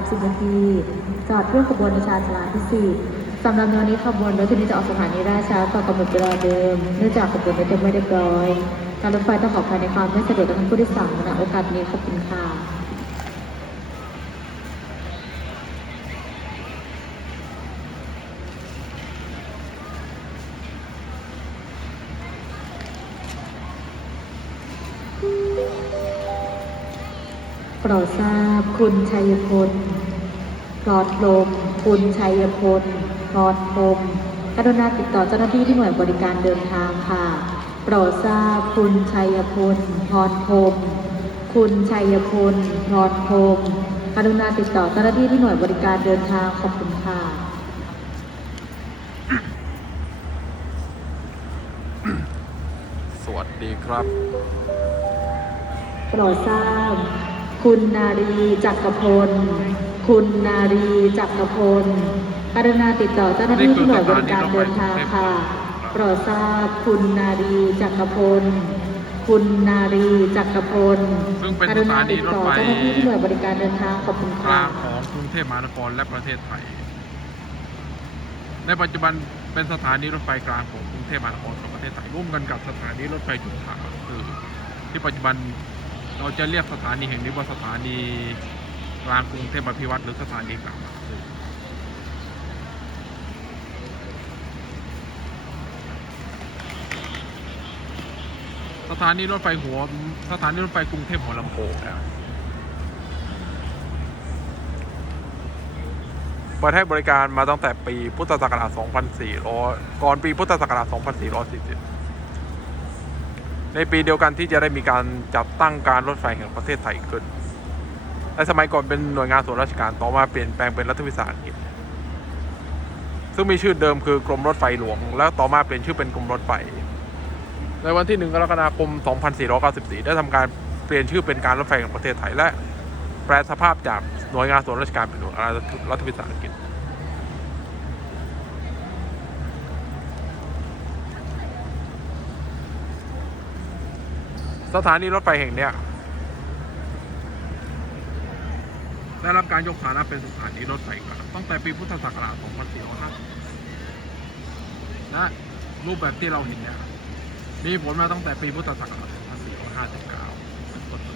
30 นาทีจอดเพื่อขบวนในชานชาลาที่ 4สำหรับในวันนี้ขบวนรถที่นี้จะออกสถานีราชช้ากว่ากำหนดเวลาเดิมเนื่องจากขบวนรถยังไม่เรียบร้อยการรถไฟต้องขออภัยในความไม่สะดวกต่อท่านผู้โดยสารณโอกาสนี้ขอบคุณค่ะโปรดทราบคุณชัยพลปลอดลมคุณชัยพลปลอดพรมกรุณาติดต่อเจ้าหน้าที่ที่หน่วยบริการเดินทางค่ะโปรดทราบคุณชัยพลพรพรมคุณชัยพลพรพรมกรุณาติดต่อเจ้าหน้าที่ที่หน่วยบริการเดินทางขอบคุณค่ะสวัสดีครับโปรดทราบคุณนารีจักรพลคุณนารีจักรพลกรุณาติดต่อเจ้าหน้าที่ที่หน่วยบริการเดินทางค่ะโปรดทราบคุณนารีจักรพลคุณนารีจักรพลกรุณาติดต่อเจ้าหน้าที่ที่หน่วยบริการเดินทางขอบคุณ ก ค่ะ ลางของกรุงเทพมหานครและประเทศไทยในปัจจุบันเป็นสถานีรถไฟกลางของกรุงเทพมหานครกับประเทศไทยร่วมกันกับสถานีรถไฟจุฬาคือที่ปัจจุบันเราจะเรียกสถานีแห่งนี้ว่าสถานีกลางกรุงเทพอภิวัตรหรือสถานีกลางบางซื่อสถานีรถไฟกรุงเทพหัวลำโพงเปิดให้บริการมาตั้งแต่ปีพุทธศักราช 2400 ก่อนปีพุทธศักราช 2440 ในปีเดียวกันที่จะได้มีการจัดตั้งการรถไฟแห่งประเทศไทยขึ้นในสมัยก่อนเป็นหน่วยงานส่วนราชการต่อมาเปลี่ยนแปลงเป็นรัฐวิสาหกิจซึ่งมีชื่อเดิมคือกรมรถไฟหลวงแล้วต่อมาเปลี่ยนชื่อเป็นกรมรถไฟในวันที่ 1 กรกฎาคม 2494 ได้ทำการเปลี่ยนชื่อเป็นการรถไฟแห่งประเทศไทยและแปลสภาพจากหน่วยงานส่วนราชการเป็นหน่วยงานรัฐวิสาหกิจสถานีรถไฟแห่งนี้ได้รับการยกฐานะเป็นสถานีรถไฟกลางตั้งแต่ปีพุทธศักราช 2450 และรูปแบบที่เราเห็นเนี่ยมีผลมาตั้งแต่ปีพุทธศักราช 2459 เป็นต้นมา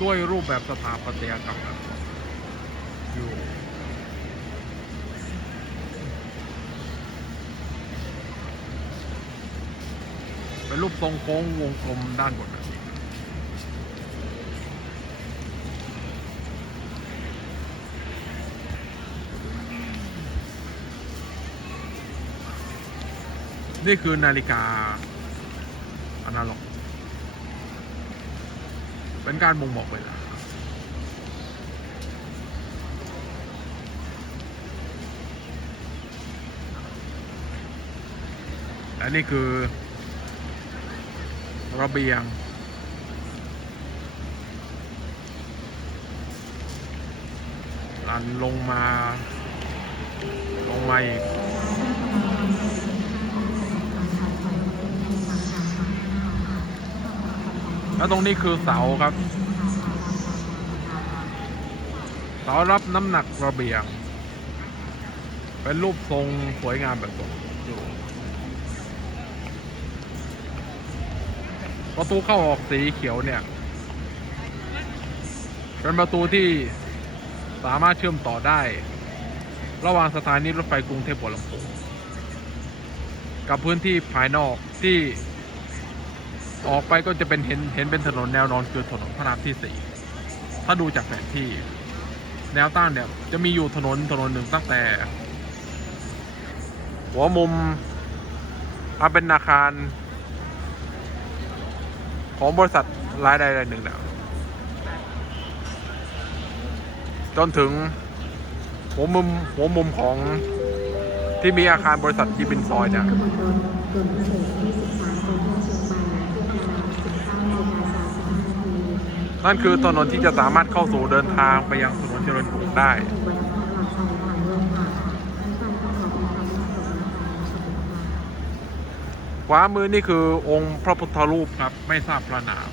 ด้วยรูปแบบสถาปัตยกรรมอยู่เป็นรูปทรงโค้งวงกลมด้านบนแบบนี้นี่คือนาฬิกาอนาล็อกเป็นการบ่งบอกเวลาและนี่คือระเบียงลันลงมาอีกแล้วตรงนี้คือเสาครับเสารับน้ำหนักระเบียงเป็นรูปทรงสวยงามแบบนี้อยู่ประตูเข้าออกสีเขียวเนี่ยเป็นประตูที่สามารถเชื่อมต่อได้ระหว่างสถานีรถไฟกรุงเทพหัวลำโพงกับพื้นที่ภายนอกที่ออกไปก็จะเป็นเห็นเป็นถนนแนวนอนคือถนนพระรามที่ 4ถ้าดูจากแผนที่แนวต้านเนี่ยจะมีอยู่ถนนหนึ่งตั้งแต่หัวมุมมาเป็นอาคารของบริษัทรายใดรายหนึ่งแล้วจนถึงหัวมุมของที่มีอาคารบริษัทยีบินซอยเนี่ยนั่นคือถนนที่จะสามารถเข้าสู่เดินทางไปยังถนนเจริญกรุงได้บ วามือนี่คือองค์พระพุทธรูปครับ ไม่ทราบพระนาม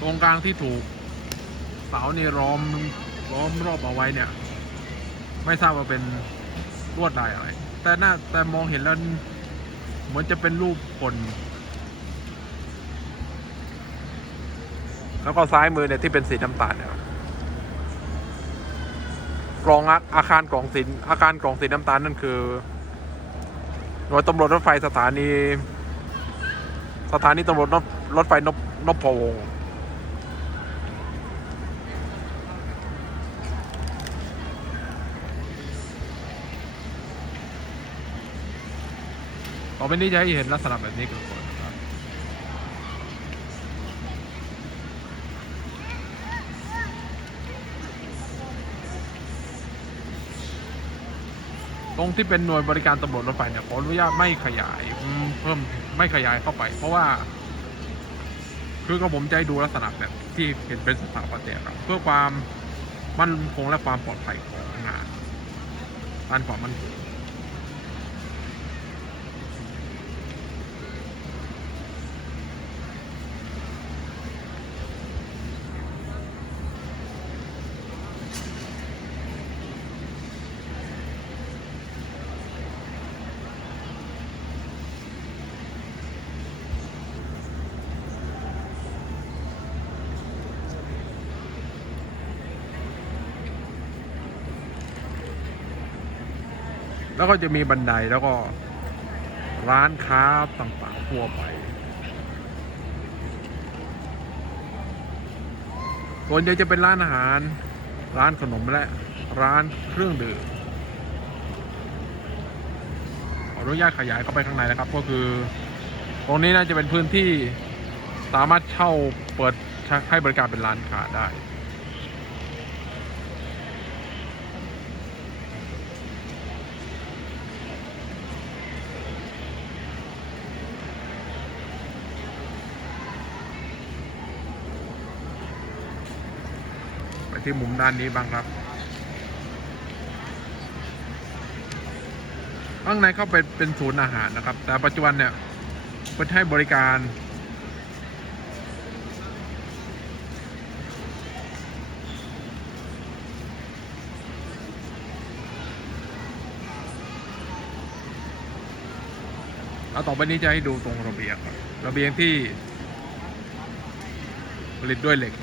ตรงกลางที่ถูกเสานี่ล้อมรอบเอาไว้เนี่ย ไม่ทราบว่าเป็นลวดลายอะไร แต่มองเห็นแล้วเหมือนจะเป็นรูปคน แล้วก็ซ้ายมือเนี่ยที่เป็นสีน้ำตาลเนี่ยอาคารกล่องสีน้ำตาลนั่นคือหน่วยตำรวจรถไฟสถานีตำรวจรถไฟนพวงศ์ต่อไปนี้จะให้เห็นลักษณะแบบนี้ก่อนครับตรงที่เป็นหน่วยบริการตำรวจรถไฟเนี่ยขออนุญาตไม่ขยายเพิ่มไม่ขยายเข้าไป เพราะว่าคือกระผมจะให้ดูลักษณะแบบที่เห็นเป็นสถาปัตยกรรมเพื่อความมั่นคงและความปลอดภัยของงานด้านความมั่นคงแล้วก็จะมีบันไดแล้วก็ร้านค้าต่างๆทั่วไปส่วนใหญ่จะเป็นร้านอาหารร้านขนมและร้านเครื่องดื่มขออนุญาตขยายเข้าไปข้างในนะครับก็คือตรงนี้น่าจะเป็นพื้นที่สามารถเช่าเปิดให้บริการเป็นร้านค้าได้ที่มุมด้านนี้บ้างครับข้างในเข้าไปเป็นศูนย์อาหารนะครับแต่ปัจจุบันเนี่ยเปิดให้บริการแล้วต่อไปนี้จะให้ดูตรงระเบียงครับระเบียงที่ผลิตด้วยเหล็ก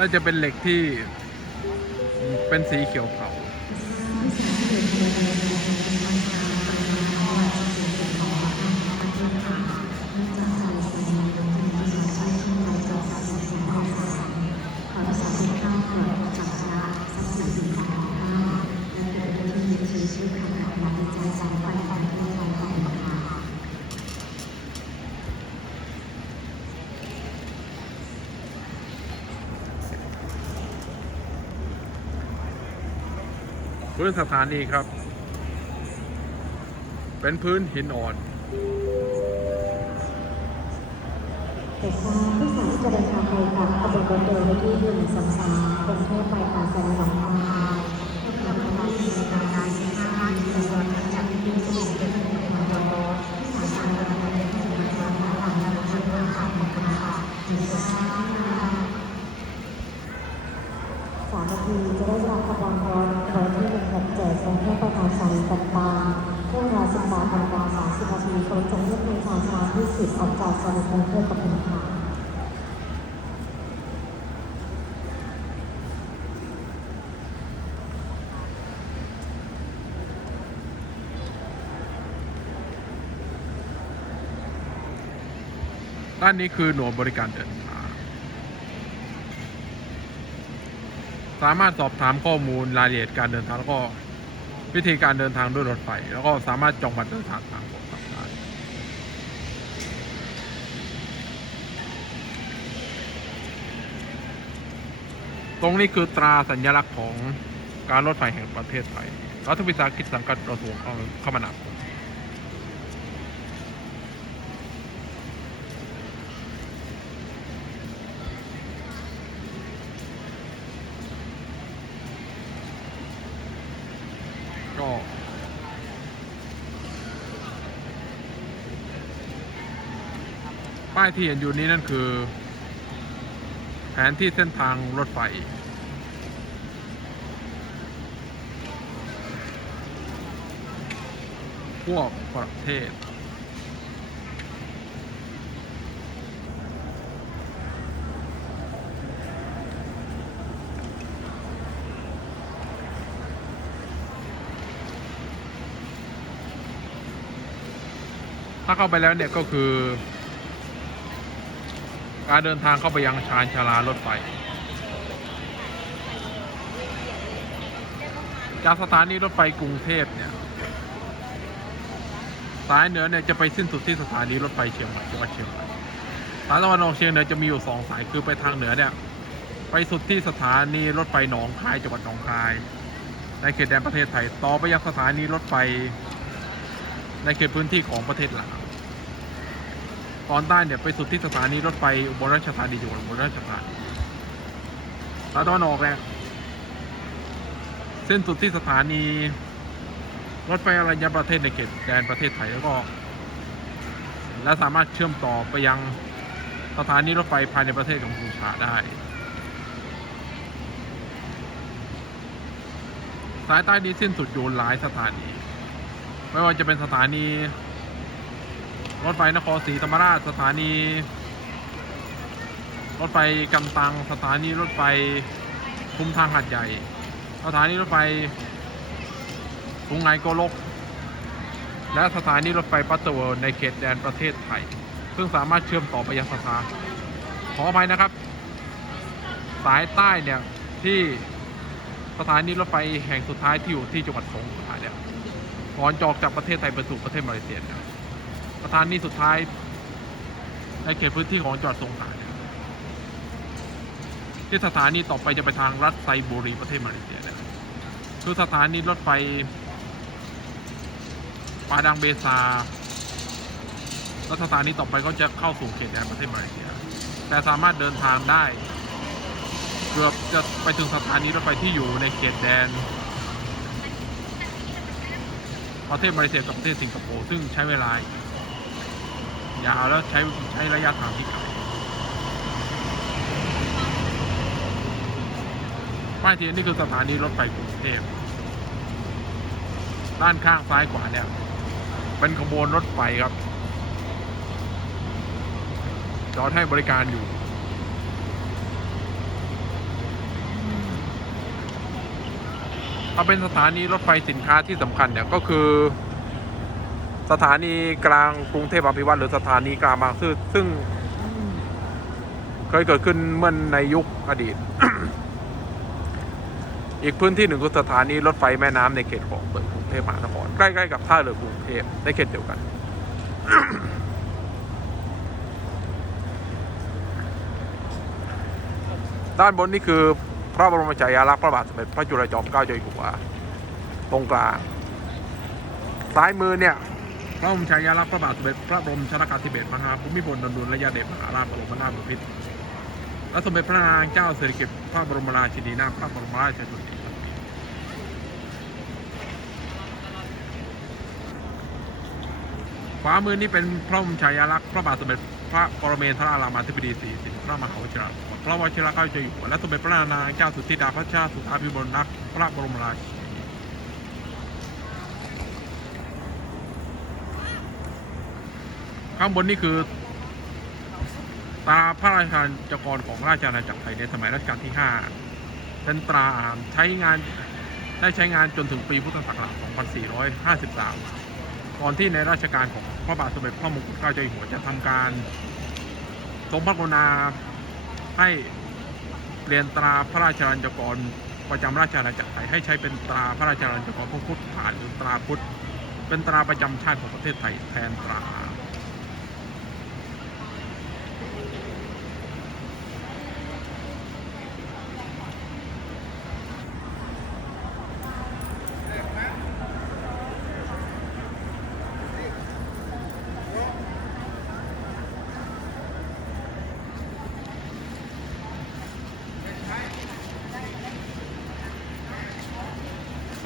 น่าจะเป็นเหล็กที่เป็นสีเขียวเผาพื้นสถานีครับเป็นพื้นหินอ่อนเด็กชายผู้สาวที่จะเดินทางไปกับขบวนรถโดยที่133กรุงเทพไปตาแสนหลงมาให้กับคณะที่มีการการ15นาทีในวันนี้จะมีผู้สูงอายุเป็นขบวนรถที่สามารถดำเนินที่จะมาทางหลังและทางเดินทางของคณะมีเสื้อผ้า3 นาทีจะได้รับขบวนรถโดยที่167กรุงเทพไปทางสายต่างๆเวลา18:30 น.โดยจะเลือกในทางช้าที่10ออกจากสถานีกรุงเทพปทุมธานีด้านนี้คือหน่วยบริการเดินทางสามารถสอบถามข้อมูลรายละเอียดการเดินทางแล้วก็วิธีการเดินทางด้วยรถไฟแล้วก็สามารถจองบัตรเดินทางทางโทรศัพท์ได้ตรงนี้คือตราสัญลักษณ์ของการรถไฟแห่งประเทศไทยรัฐวิสาหกิจสังกัดกระทรวงคมนาคม ป้ายที่เห็นอยู่นี้นั่นคือ แผนที่เส้นทางรถไฟทั่วประเทศถ้าเข้าไปแล้วเนี่ยก็คือการเดินทางเข้าไปยังชานชาลารถไฟจากสถานีรถไฟกรุงเทพเนี่ยสายเหนือเนี่ยจะไปสิ้นสุดที่สถานีรถไฟเชียงใหม่จังหวัดเชียงใหม่สายตะวันออกเฉียงเหนือจะมีอยู่2 สายคือไปทางเหนือเนี่ยไปสุดที่สถานีรถไฟหนองคายจังหวัดหนองคายในเขตแดนประเทศไทยต่อไปยังสถานีรถไฟในเขตพื้นที่ของประเทศลาวตอนใต้เนี่ยไปสุดที่สถานีรถไฟอุบลราชธานีจังหวัดอุบลราชธานีสายตะวันออกเนี่ยเส้นสุดที่สถานีรถไฟอรัญญประเทศในเขตแดนประเทศไทยแล้วก็และสามารถเชื่อมต่อไปยังสถานีรถไฟภายในประเทศกัมพูชาได้สายใต้นี้สิ้นสุดอยู่หลายสถานีไม่ว่าจะเป็นสถานีรถไฟนครศรีธรรมราชสถานีรถไฟกันตังสถานีรถไฟชุมทางหาดใหญ่สถานีรถไฟกรุงไงโกลกและสถานีรถไฟปัตตานีในเขตแดนประเทศไทยซึ่งสามารถเชื่อมต่อไปยังขออภัยนะครับสายใต้เนี่ยที่สถานีรถไฟแห่งสุดท้ายที่อยู่ที่จังหวัดสงขลาเนี่ยก่อนจะออกจากประเทศไทยไปสู่ประเทศมาเลเซียเนี่ยสถานีสุดท้ายในเขตพื้นที่ของจังหวัดสงขลาเนี่ยที่สถานีต่อไปจะไปทางรัฐไซบูรีประเทศมาเลเซียเนี่ยคือสถานีรถไฟปาดังเบซาและสถานีต่อไปก็จะเข้าสู่เขตแดนประเทศมาเลเซียแต่สามารถเดินทางได้เกือบจะไปถึงสถานีรถไฟที่อยู่ในเขตแดนประเทศมาเลเซียกับประเทศสิงคโปร์ซึ่งใช้เวลายาวแล้วใช้ระยะทางที่ไกลป้ายที่นี่คือสถานีรถไฟกรุงเทพด้านข้างซ้ายขวาเนี่ยเป็นขบวนรถไฟครับจอดให้บริการอยู่ถ้าเป็นสถานีรถไฟสินค้าที่สำคัญเนี่ยก็คือสถานีกลางกรุงเทพอภิวัตรหรือสถานีกลางบางซื่อซึ่งเคยเกิดขึ้นเมื่อในยุคอดีต อีกพื้นที่หนึ่งคือสถานีรถไฟแม่น้ำในเขตของกรุงเทพมหานครใกล้ๆกับท่าเรือกรุงเทพในเขตเดียวกัน ด้านบนนี่คือพระบรมฉายาลักษณ์พระบาทสมเด็จพระจุลจอมเกล้าเจ้าอยู่หัวตรงกลางซ้ายมือเนี่ยพระบรมฉายาลักษณ์พระบาทสมเด็จพระบรมชนกาธิเบศรมหาภูมิพลอดุลยเดชมหาราชบรมนาถบพิตรและสมเด็จพระนางเจ้าสิริกิติ์พระบรมราชินีนาถพระบรมราชชนนีขวามือนี่เป็นพระบรมฉายาลักษณ์พระบาทสมเด็จพระปรเมนทรรามาธิบดีศรีสินพระมหาวชิราภรณ์พระวชิรเกล้าเจ้าอยู่หัวและสมเด็จพระนางเจ้าสุธิดาพระชาติสุธาภิบาลรักษ์พระบรมราชินีข้างบนนี่คือตราพระราชทานจกรของราชอาณาจักรไทยในสมัยรัชกาลที่5เป็นตราใช้งานจนถึงปีพุทธศักราช 2453 ก่อนที่ในราชการของพระบาทสมเด็จพระมงกุฎเกล้าเจ้าอยู่หัวจะทำการทรงพระกรุณาให้เปลี่ยนตราพระราชทานจกรประจำราชอาณาจักรไทยให้ใช้เป็นตราพระราชทานจกรพระพุทธฐานหรือตราพุทธเป็นตราประจำชาติของประเทศไทยแทนตรา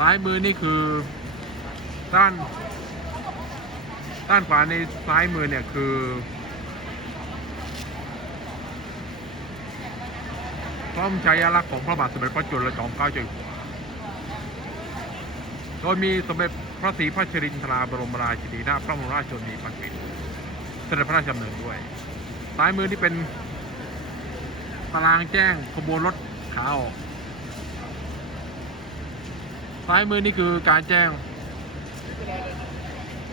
ซ้ายมือนี่คือด้านขวาในซ้ายมือเนี่ยคือ พร้อมฉายาลักษณ์ของพระบาทสมเด็จพระจุลจอมเกล้าเจ้าอยู่หัวโดยมีสมเด็จพระศรีพัชรินทราบรมราชินีนาถพระบรมราชชนนีพันปีเสด็จพระราชดำเนินด้วยซ้ายมือที่เป็นตารางแจ้งขบวนรถขาออกซ้ายมือนี่คือการแจ้ง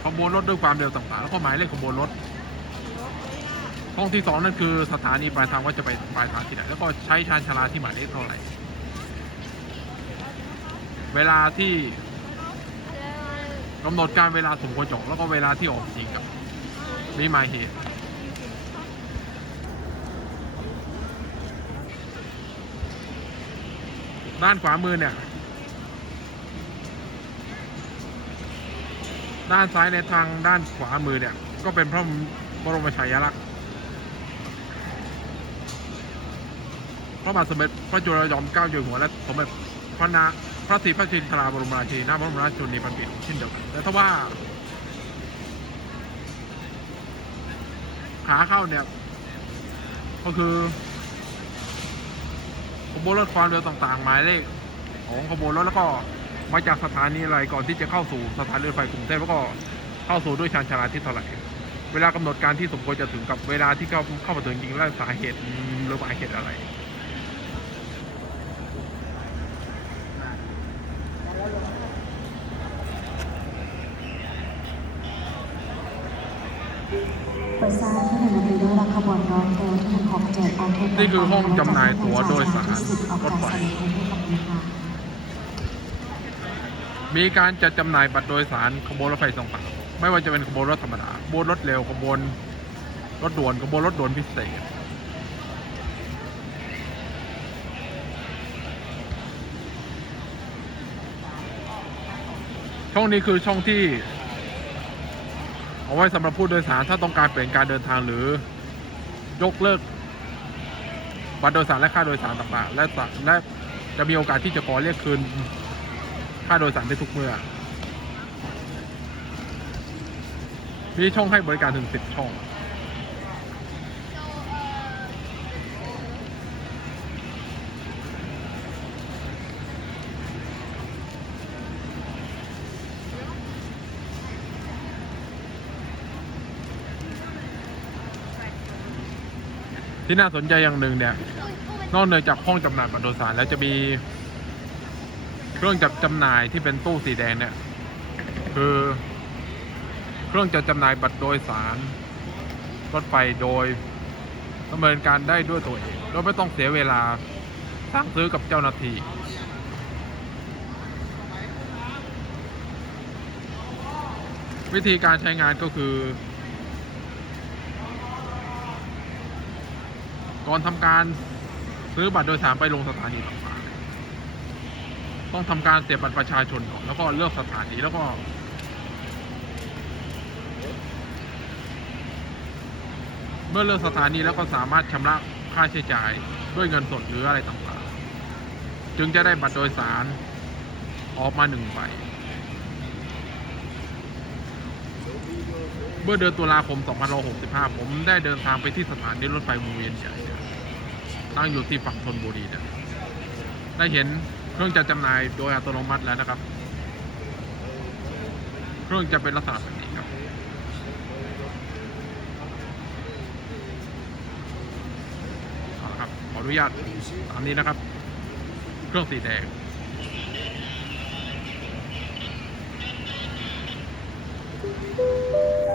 ขบวนรถด้วยความเร็วต่างๆแล้วก็หมายเลขขบวนรถห้องที่2นั่นคือสถานีปลายทางว่าจะไปปลายทางที่ไหนแล้วก็ใช้ชานชาลาที่หมายเลขเท่าไหร่เวลาที่กำหนดการเวลาสมควรจอดแล้วก็เวลาที่ออกจริงกับมีหมายเหตุด้านขวามือเนี่ยด้านซ้ายในทางด้านขวามือเนี่ยก็เป็นพระบรมฉายาลักษณ์พระบาทสมเด็จพระจุลจอมเกล้าเจ้าอยู่หัวและสมเด็จพระศรีพัชรินทราบรมราชินีนาถพระบรมราชชนนีพันปีเช่นเดียวกันแต่ถ้าว่าขาเข้าเนี่ยก็คือขบวนรถความเร็วต่างๆหมายเลขของขบวนรถแล้วก็มาจากสถานีอะไรก่อนที่จะเข้าสู่สถานีรถไฟกรุงเทพแล้วก็เข้าสู่ด้วยชานชาลาที่เท่าไหร่เวลากำหนดการที่สมควรจะถึงกับเวลาที่เข้ามาถึงจริงและสาเหตุหรือหมายเหตุอะไรประสานขณะนี้ด้วยรักขบวนรถเร็วที่ยังคงแจกออกเทป นี่คือห้องจำหน่ายตั๋วโดยสารรถไฟมีการจัดจำหน่ายบัตรโดยสารขบวนรถไฟต่างๆไม่ว่าจะเป็นขบวนรถธรรมดาขบวนรถเร็วขบวนรถด่วนขบวนรถด่วนพิเศษช่องนี้คือช่องที่เอาไว้สำหรับผู้โดยสารถ้าต้องการเปลี่ยนการเดินทางหรือยกเลิกบัตรโดยสารและค่าโดยสารต่างๆและจะมีโอกาสที่จะขอเรียกคืนค่าโดยสารได้ทุกเมื่อมีช่องให้บริการถึง10 ช่องที่น่าสนใจอย่างหนึ่งเนี่ยนอกเหนือจากห้องจำหน่ายบัตรโดยสารแล้วจะมีเครื่องจัดจำหน่ายที่เป็นตู้สีแดงเนี่ยคือเครื่องจัดจำหน่ายบัตรโดยสารรถไฟโดยดำเนินการได้ด้วยตัวเองโดยไม่ต้องเสียเวลาสั่งซื้อกับเจ้าหน้าที่วิธีการใช้งานก็คือก่อนทำการซื้อบัตรโดยสารไปลงสถานีต่างๆต้องทำการเสียบบัตรประชาชนก่อนแล้วก็เลือกสถานีแล้วก็เมื่อเลือกสถานีแล้วก็สามารถชำระค่าใช้จ่ายด้วยเงินสดหรืออะไรต่างๆจึงจะได้บัตรโดยสารออกมา1 ใบเมื่อเดือนตุลาคม 2565 ผมได้เดินทางไปที่สถานีรถไฟวงเวียนใหญ่ตั้งอยู่ที่ฝั่งธนบุรีเนี่ยได้เห็นเครื่องจัดจำหน่ายโดยอัตโนมัติแล้วนะครับ เครื่องจะเป็นลักษณะแบบนี้ครับเอาละครับขออนุญาตตามนี้นะครับเครื่องสีแดง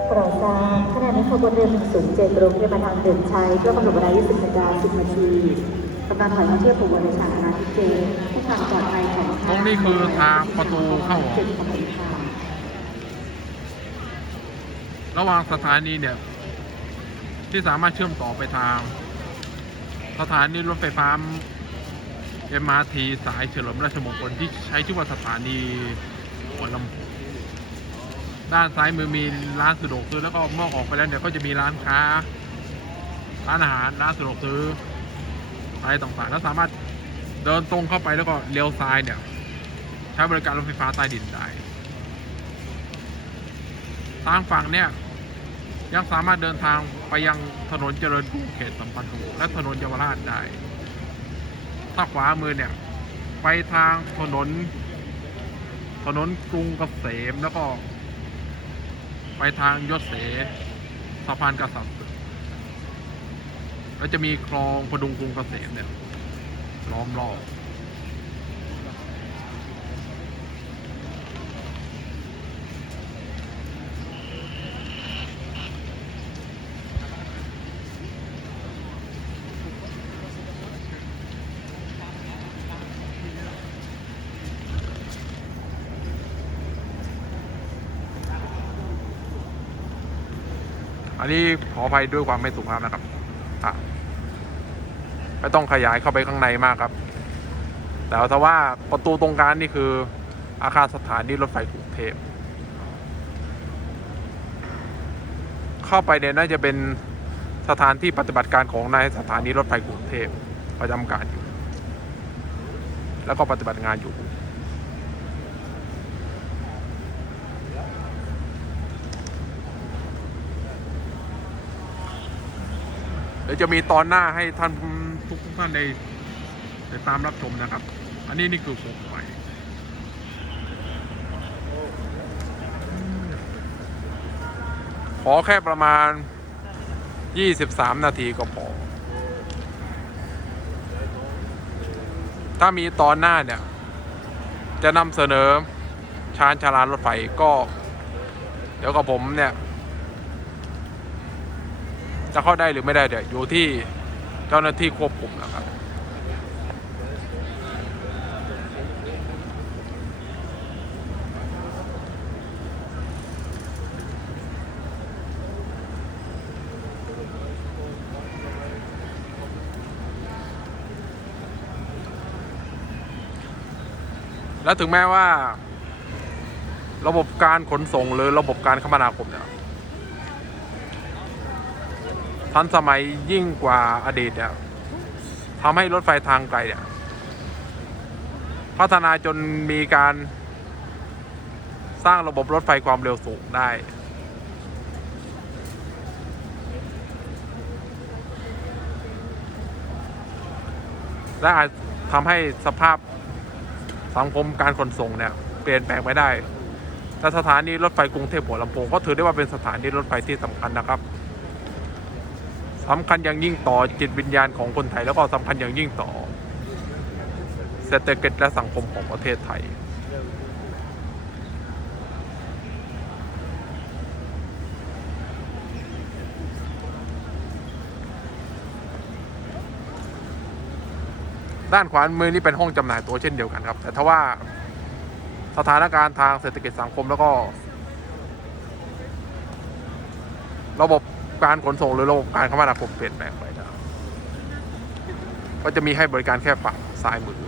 โปรดทราบขณะนี้ขบวนเรือ107โรงพยาบาลทางเดินชัยเพื่อกำหนดเวลา 20 นาฬิกา 10 นาทีกำลังถอยมาเทียบขบวนโดยสารอนาธิเจผู้ทางปลอดภัยของ ตรงนี้คือทางประตูเข้าออกระหว่างสถานีเนี่ยที่สามารถเชื่อมต่อไปทางสถานีรถไฟฟ้า MRT สายเฉลิมราชมงคลที่ใช้ชื่อว่าสถานีหัวลำโพงด้านซ้ายมือมีร้านสะดวกซื้อแล้วก็เมื่อออกไปแล้วเนี่ยก็จะมีร้านค้าร้านอาหารร้านสะดวกซื้ออะไรต่างๆแล้วสามารถเดินตรงเข้าไปแล้วก็เลี้ยวซ้ายเนี่ยใช้บริการรถไฟฟ้าใต้ดินได้ทางฝั่งเนี่ยยังสามารถเดินทางไปยังถนนเจริญกรุงเขตสัมพันธ์และถนนเยาวราชได้ ถ้าขวามือเนี่ยไปทางถนนกรุงเกษมแล้วก็ไปทางยศเสสะพานกษัตริย์แล้วจะมีคลองพดุงกรุงเกษมเนี่ยล้อมรอบอันนี้ขออภัยด้วยความไม่สุภาพนะครับไม่ต้องขยายเข้าไปข้างในมากครับแต่ถ้าว่าประตูตรงกลางนี่คืออาคารสถานีรถไฟกรุงเทพเข้าไปเนี่ยน่าจะเป็นสถานที่ปฏิบัติการของนายสถานีรถไฟกรุงเทพประจำการอยู่แล้วก็ปฏิบัติงานอยู่เดี๋ยวจะมีตอนหน้าให้ท่านทุกท่านได้ติดตามรับชมนะครับอันนี้นี่คือโคมไฟขอแค่ประมาณ23 นาทีก็พอถ้ามีตอนหน้าเนี่ยจะนำเสนอชานชาลารถไฟก็เดี๋ยวกับผมเนี่ยจะเข้าได้หรือไม่ได้เดี๋ยวอยู่ที่เจ้าหน้าที่ควบคุมนะครับและถึงแม้ว่าระบบการขนส่งหรือระบบการคมนาคมเนี่ยทันสมัยยิ่งกว่าอดีตเนี่ยทำให้รถไฟทางไกลเนี่ยพัฒนาจนมีการสร้างระบบรถไฟความเร็วสูงได้และอาจทำให้สภาพสังคมการขนส่งเนี่ยเปลี่ยนแปลงไปได้แต่สถานีรถไฟกรุงเทพหัวลำโพงก็ถือได้ว่าเป็นสถานีรถไฟที่สำคัญนะครับสำคัญอย่างยิ่งต่อจิตวิญญาณของคนไทยแล้วก็สำคัญอย่างยิ่งต่อเศรษฐกิจและสังคมของประเทศไทยด้านขวามือนี่เป็นห้องจำหน่ายตั๋วเช่นเดียวกันครับแต่ถ้าว่าสถานการณ์ทางเศรษฐกิจสังคมแล้วก็ระบบการขนส่งหรือระบบการคมนาคมเปลี่ยนแปลงไปนะก็จะมีให้บริการแค่ฝั่งซ้ายมือ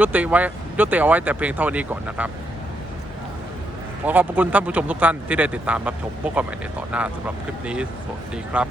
ยุติเอาไว้แต่เพียงเท่านี้ก่อนนะครับขอขอบคุณท่านผู้ชมทุกท่านที่ได้ติดตามรับชมพบกันใหม่ในตอนหน้าสำหรับคลิปนี้สวัสดีครับ